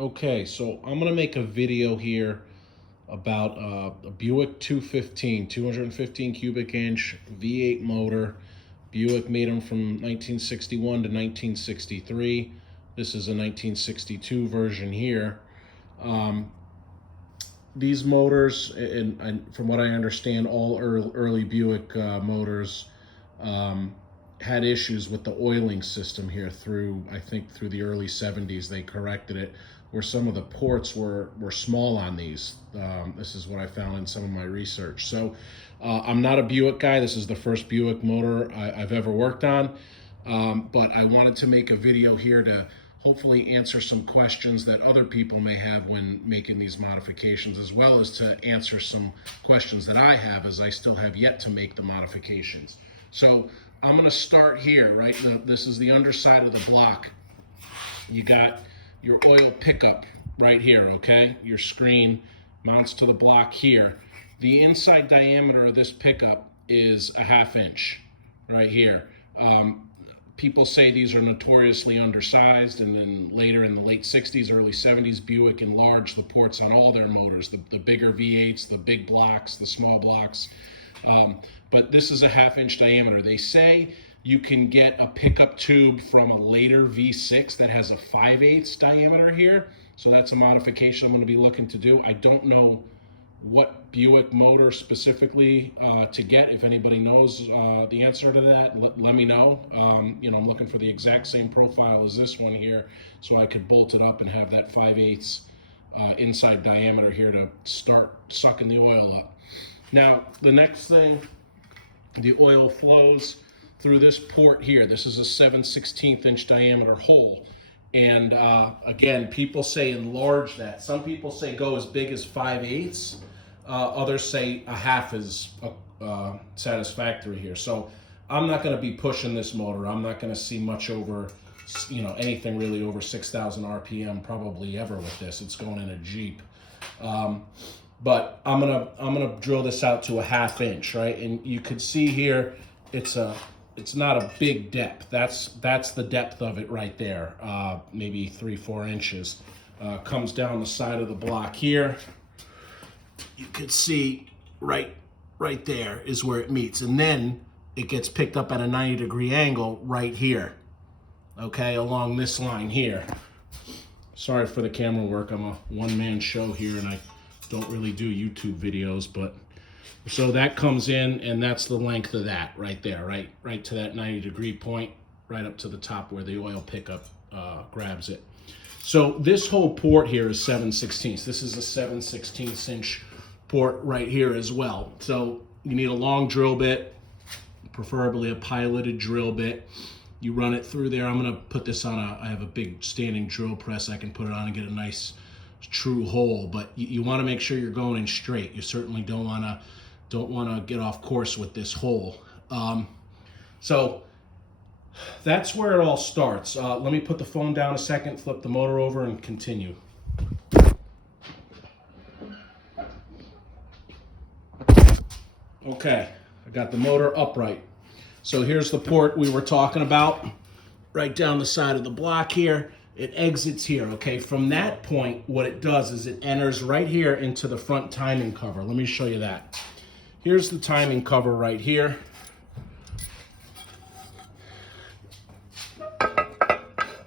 Okay, so I'm gonna make a video here about a Buick 215 cubic inch V8 motor. Buick made them from 1961 to 1963. This is a 1962 version here. These motors, and from what I understand, all early Buick motors had issues with the oiling system here through, I think, through the early 70s. They corrected it where some of the ports were small on these. This is what I found in some of my research. So I'm not a Buick guy. This is the first Buick motor I've ever worked on. But I wanted to make a video here to hopefully answer some questions that other people may have when making these modifications, as well as to answer some questions that I have, as I still have yet to make the modifications. So I'm going to start here, right? This is the underside of the block. You got your oil pickup right here, okay? Your screen mounts to the block here. The inside diameter of this pickup is a 1/2 inch right here. People say these are notoriously undersized, and then later in the late 60s, early 70s, Buick enlarged the ports on all their motors, the bigger V8s, the big blocks, the small blocks. But this is a 1/2 inch diameter. They say you can get a pickup tube from a later V6 that has a 5/8 diameter here. So that's a modification I'm going to be looking to do. I don't know what Buick motor specifically to get. If anybody knows the answer to that, let me know. I'm looking for the exact same profile as this one here, so I could bolt it up and have that 5/8 inside diameter here to start sucking the oil up. Now, the next thing, the oil flows through this port here. This is a 7/16 inch diameter hole. And again, people say enlarge that. Some people say go as big as 5/8. Others say a 1/2 is satisfactory here. So I'm not going to be pushing this motor. I'm not going to see much over, anything really over 6,000 RPM probably ever with this. It's going in a Jeep. But I'm gonna drill this out to a 1/2 inch, right? And you could see here, it's not a big depth. That's the depth of it right there. Maybe 3-4 inches. Comes down the side of the block here. You could see right there is where it meets, and then it gets picked up at a 90-degree angle right here. Okay, along this line here. Sorry for the camera work. I'm a one-man show here, and I don't really do YouTube videos, but so that comes in, and that's the length of that right there, right to that 90-degree point, right up to the top where the oil pickup grabs it. So this whole port here is 7/16. This is a 7/16 inch port right here as well. So you need a long drill bit, preferably a piloted drill bit. You run it through there. I'm gonna put this on I have a big standing drill press. I can put it on and get a nice true hole, but you want to make sure you're going in straight. You certainly don't want to get off course with this hole. So that's where it all starts. Let me put the phone down a second, flip the motor over, and continue. Okay, I got the motor upright. So here's the port we were talking about, right down the side of the block here. It exits here, okay? From that point, what it does is it enters right here into the front timing cover. Let me show you that. Here's the timing cover right here.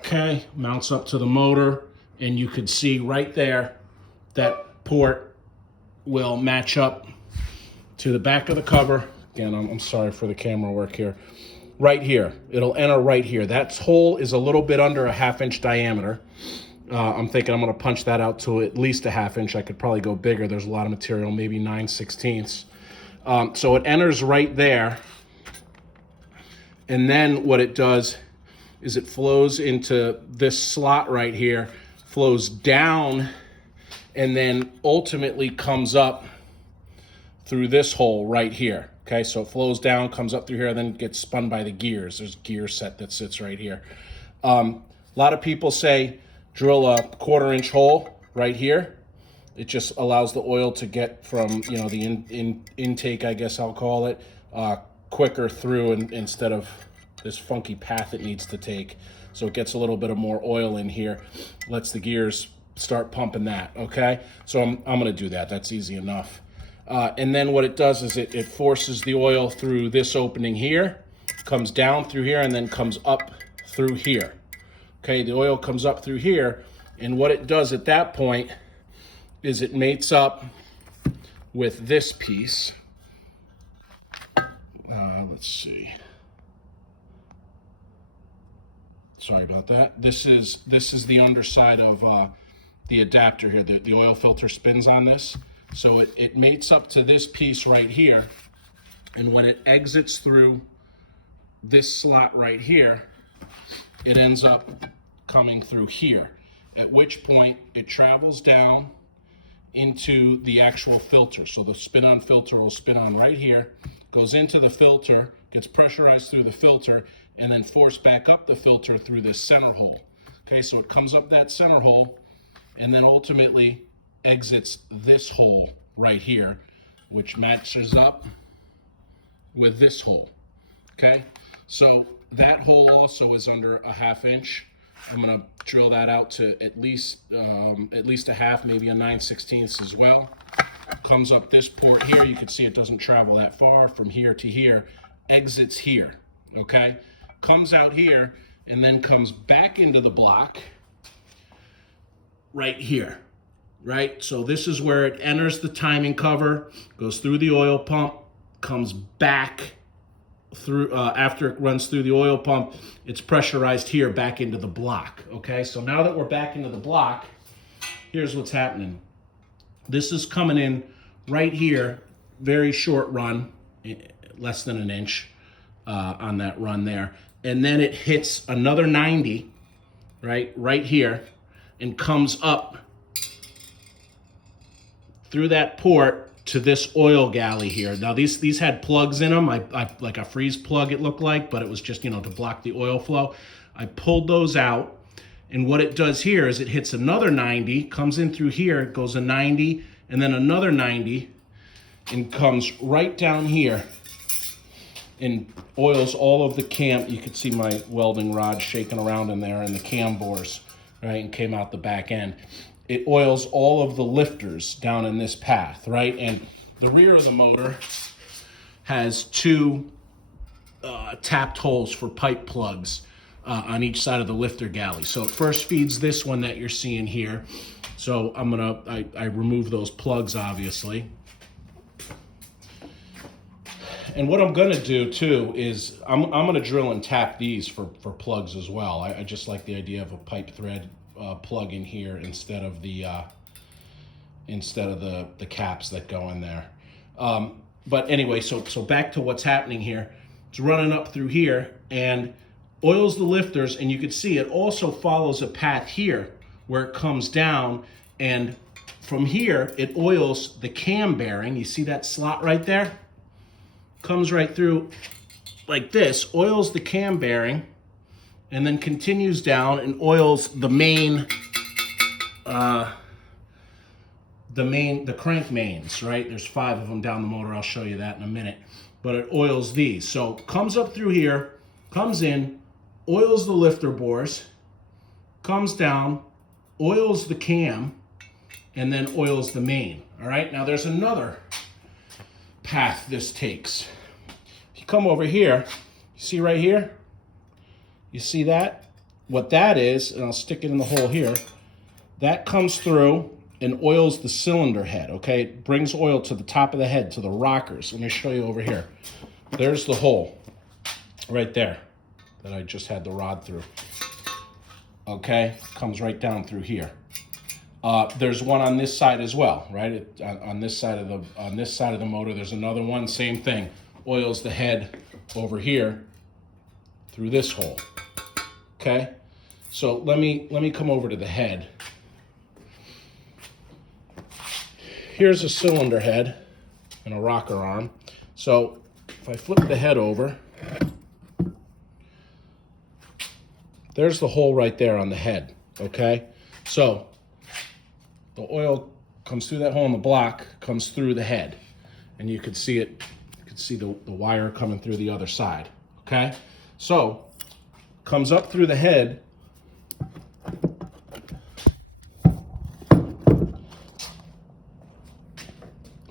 Okay, mounts up to the motor, and you could see right there that port will match up to the back of the cover. Again, I'm sorry for the camera work here. Right here, it'll enter right here. That hole is a little bit under a 1/2 inch diameter. I'm thinking I'm gonna punch that out to at least a 1/2 inch. I could probably go bigger. There's a lot of material, maybe 9/16. So it enters right there. And then what it does is it flows into this slot right here, flows down, and then ultimately comes up through this hole right here. Okay, so it flows down, comes up through here, and then gets spun by the gears. There's a gear set that sits right here. A lot of people say drill a 1/4 inch hole right here. It just allows the oil to get from, the intake, I guess I'll call it, quicker through instead of this funky path it needs to take. So it gets a little bit of more oil in here, lets the gears start pumping that, okay? So I'm going to do that. That's easy enough. And then what it does is it forces the oil through this opening here, comes down through here, and then comes up through here. Okay, the oil comes up through here, and what it does at that point is it mates up with this piece. Let's see. Sorry about that. This is the underside of the adapter here. The oil filter spins on this. So it mates up to this piece right here. And when it exits through this slot right here, it ends up coming through here. At which point it travels down into the actual filter. So the spin-on filter will spin on right here, goes into the filter, gets pressurized through the filter, and then forced back up the filter through this center hole. Okay, so it comes up that center hole, and then ultimately exits this hole right here, which matches up with this hole. Okay, so that hole also is under a 1/2 inch. I'm gonna drill that out to at least a half, maybe a 9/16 as well. Comes up this port here. You can see it doesn't travel that far from here to here. Exits here. Okay, comes out here and then comes back into the block right here. Right, so this is where it enters the timing cover, goes through the oil pump, comes back through after it runs through the oil pump. It's pressurized here back into the block. Okay, so now that we're back into the block, here's what's happening. This is coming in right here, very short run, less than an inch on that run there, and then it hits another 90 right here, and comes up through that port to this oil galley here. Now these had plugs in them. I like a freeze plug it looked like, but it was just, to block the oil flow. I pulled those out, and what it does here is it hits another 90, comes in through here, goes a 90, and then another 90, and comes right down here and oils all of the cam. You could see my welding rod shaking around in there and the cam bores, right, and came out the back end. It oils all of the lifters down in this path, right? And the rear of the motor has two tapped holes for pipe plugs on each side of the lifter galley. So it first feeds this one that you're seeing here. So I remove those plugs, obviously. And what I'm gonna do too is I'm gonna drill and tap these for plugs as well. I just like the idea of a pipe thread plug in here instead of the caps that go in there. But anyway, so back to what's happening here. It's running up through here and oils the lifters, and you can see it also follows a path here where it comes down, and from here it oils the cam bearing. You see that slot right there? Comes right through like this, oils the cam bearing, and then continues down and oils the crank mains, right? There's 5 of them down the motor. I'll show you that in a minute. But it oils these. So comes up through here, comes in, oils the lifter bores, comes down, oils the cam, and then oils the main. All right, now there's another path this takes. If you come over here, you see right here? You see that? What that is, and I'll stick it in the hole here, that comes through and oils the cylinder head, okay? It brings oil to the top of the head, to the rockers. Let me show you over here. There's the hole right there that I just had the rod through. Okay, comes right down through here. There's one on this side as well, right? On this side of the motor, there's another one. Same thing. Oils the head over here through this hole. Okay, so let me come over to the head. Here's a cylinder head and a rocker arm. So if I flip the head over, there's the hole right there on the head. Okay, so the oil comes through that hole in the block, comes through the head, and you can see it. You can see the wire coming through the other side. Okay, so comes up through the head,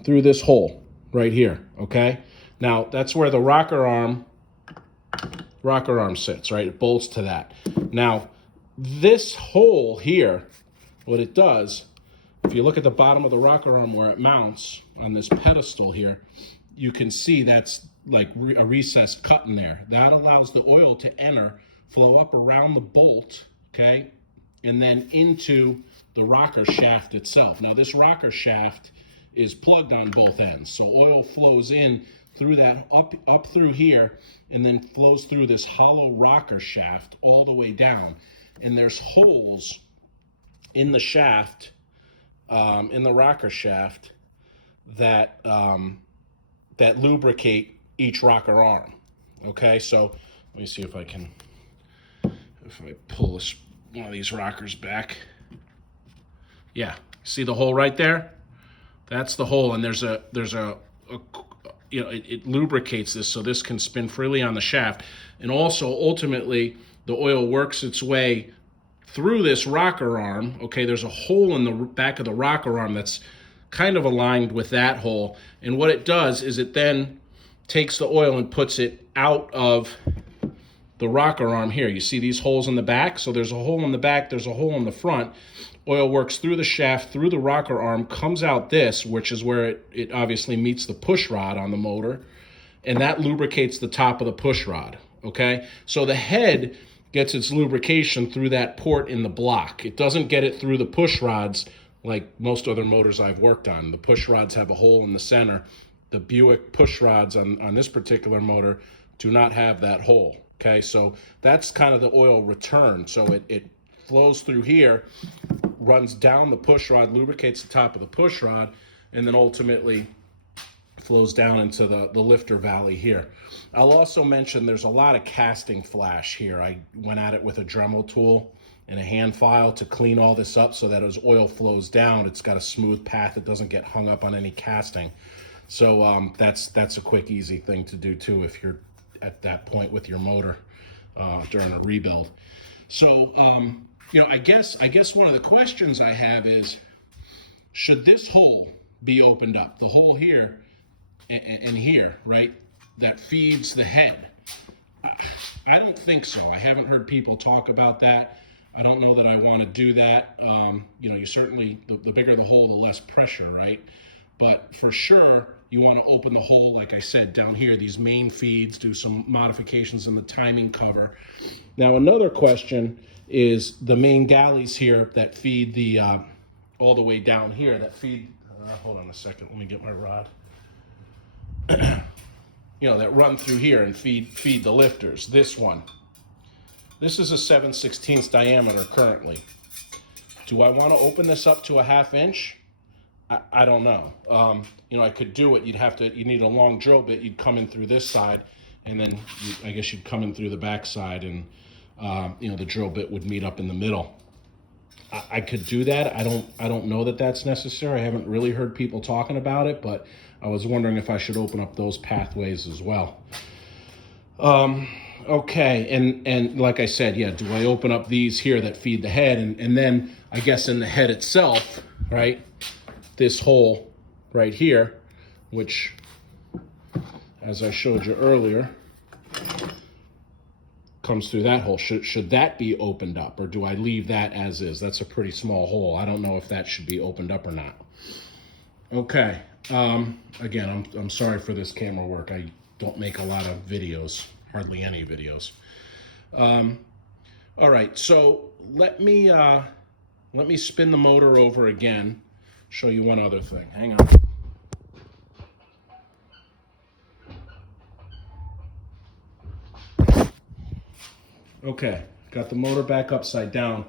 through this hole right here, okay? Now, that's where the rocker arm sits, right? It bolts to that. Now, this hole here, what it does, if you look at the bottom of the rocker arm where it mounts on this pedestal here, you can see that's like a recessed cut in there. That allows the oil to enter, flow up around the bolt, okay, and then into the rocker shaft itself. Now, this rocker shaft is plugged on both ends, so oil flows in through that, up through here, and then flows through this hollow rocker shaft all the way down. And there's holes in the shaft, in the rocker shaft, that that lubricate each rocker arm. Okay, so let me see if I pull one of these rockers back. Yeah, see the hole right there? That's the hole, and there's a you know, it lubricates this so this can spin freely on the shaft. And also, ultimately, the oil works its way through this rocker arm. Okay, there's a hole in the back of the rocker arm that's kind of aligned with that hole. And what it does is it then takes the oil and puts it out of the rocker arm here. You see these holes in the back? So there's a hole in the back, there's a hole in the front. Oil works through the shaft, through the rocker arm, comes out this, which is where it obviously meets the push rod on the motor, and that lubricates the top of the push rod, okay? So the head gets its lubrication through that port in the block. It doesn't get it through the push rods like most other motors I've worked on. The push rods have a hole in the center. The Buick push rods on this particular motor do not have that hole, okay? So that's kind of the oil return. So it flows through here, runs down the push rod, lubricates the top of the push rod, and then ultimately flows down into the lifter valley here. I'll also mention there's a lot of casting flash here. I went at it with a Dremel tool and a hand file to clean all this up so that as oil flows down, it's got a smooth path. It doesn't get hung up on any casting. So that's a quick, easy thing to do too if you're at that point with your motor during a rebuild. So you know, I guess one of the questions I have is, should this hole be opened up? The hole here and here, right, that feeds the head. I don't think so. I haven't heard people talk about that. I don't know that I want to do that. You know, you certainly, the bigger the hole, the less pressure, right? But for sure, you want to open the hole, like I said, down here, these main feeds, do some modifications in the timing cover. Now, another question is the main galleys here that feed the, all the way down here, that feed, hold on a second, let me get my rod. You know, that run through here and feed the lifters. This one. This is a 7/16 diameter currently. Do I want to open this up to a 1/2 inch? I don't know. You know, I could do it. You'd need a long drill bit. You'd come in through this side, and then I guess you'd come in through the back side, and you know, the drill bit would meet up in the middle. I could do that. I don't know that that's necessary. I haven't really heard people talking about it, but I was wondering if I should open up those pathways as well. Okay, and like I said, yeah, do I open up these here that feed the head, and then I guess in the head itself, right, this hole right here, which, as I showed you earlier, comes through that hole. Should that be opened up, or do I leave that as is? That's a pretty small hole. I don't know if that should be opened up or not. Okay. Again, I'm sorry for this camera work. I don't make a lot of videos, hardly any videos. All right, so let me spin the motor over again. Show you one other thing. Hang on. Okay, got the motor back upside down.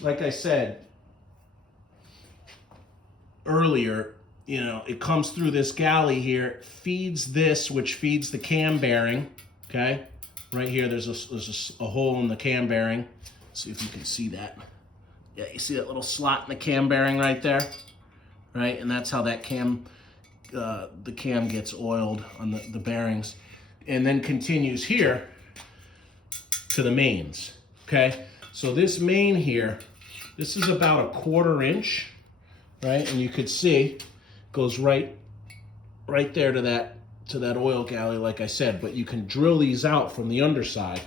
Like I said earlier, you know, it comes through this galley here, feeds this, which feeds the cam bearing, okay? Right here, there's a hole in the cam bearing. Let's see if you can see that. Yeah, you see that little slot in the cam bearing right there? Right, and that's how that the cam gets oiled on the bearings. And then continues here to the mains, okay? So this main here, this is about a 1/4 inch, right? And you could see, goes right right there to that oil galley, like I said. But you can drill these out from the underside.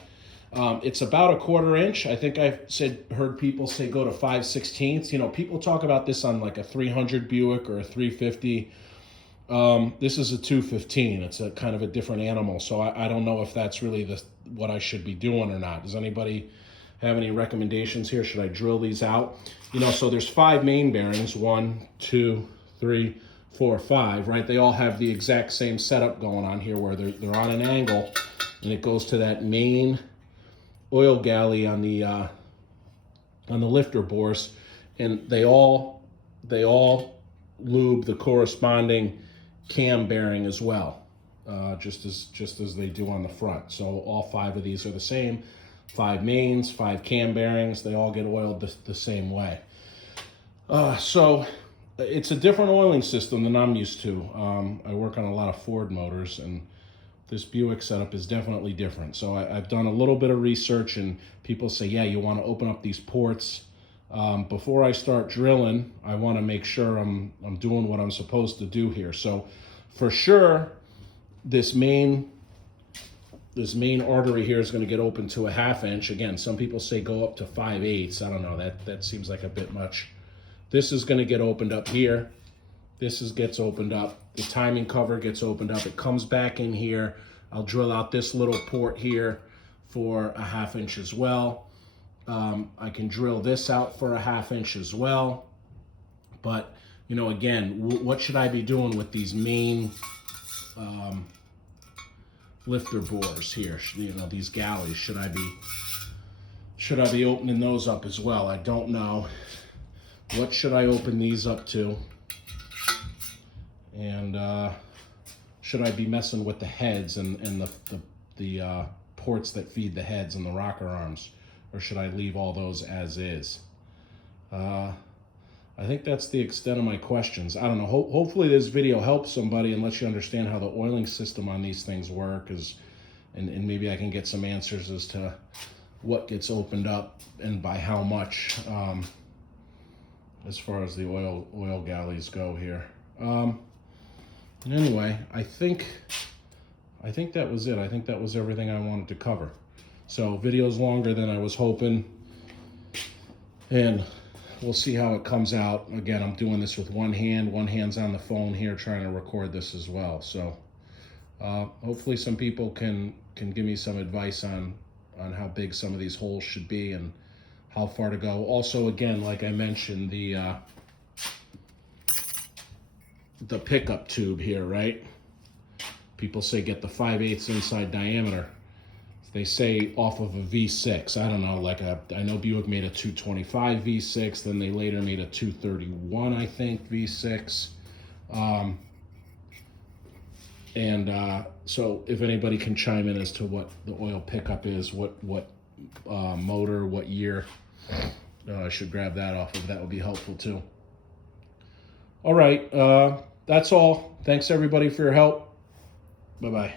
It's about a 1/4 inch. I think I've heard people say go to 5/16. You know, people talk about this on like a 300 Buick or a 350. This is a 215. It's a kind of a different animal, so I don't know if that's really what I should be doing or not. Does anybody have any recommendations here? Should I drill these out? You know, so there's 5 main bearings. 1, 2, 3, 4, 5. Right? They all have the exact same setup going on here, where they're on an angle, and it goes to that main oil galley on the lifter bores, and they all lube the corresponding cam bearing as well, just as they do on the front. So all 5 of these are the same. 5 mains, 5 cam bearings. They all get oiled the same way. So it's a different oiling system than I'm used to. I work on a lot of Ford motors, and this Buick setup is definitely different. So I've done a little bit of research, and people say, yeah, you want to open up these ports. Before I start drilling, I want to make sure I'm doing what I'm supposed to do here. So for sure, this main artery here is going to get open to a 1/2 inch. Again, some people say go up to 5/8. I don't know. That seems like a bit much. This is going to get opened up here. Gets opened up. The timing cover gets opened up. It comes back in here. I'll drill out this little port here for a 1/2 inch as well. I can drill this out for a 1/2 inch as well. But, you know, again, what should I be doing with these main lifter bores here? You know, these galleys. Should I be opening those up as well? I don't know. What should I open these up to? And should I be messing with the heads and the ports that feed the heads and the rocker arms? Or should I leave all those as is? I think that's the extent of my questions. I don't know. Hopefully this video helps somebody and lets you understand how the oiling system on these things work, and maybe I can get some answers as to what gets opened up and by how much, as far as the oil galleys go here. Anyway, I think that was it. I think that was everything I wanted to cover. So video's longer than I was hoping, and we'll see how it comes out. Again, I'm doing this with one hand. One hand's on the phone here trying to record this as well. So hopefully some people can give me some advice on how big some of these holes should be and how far to go. Also, again, like I mentioned, the pickup tube here, right? People say get the 5/8 inside diameter. They say off of a V6. I don't know, I know Buick made a 225 V6, then they later made a 231, I think, V6. So if anybody can chime in as to what the oil pickup is, what motor, what year, I should grab that off of. That would be helpful too. All right, that's all. Thanks everybody for your help. Bye-bye.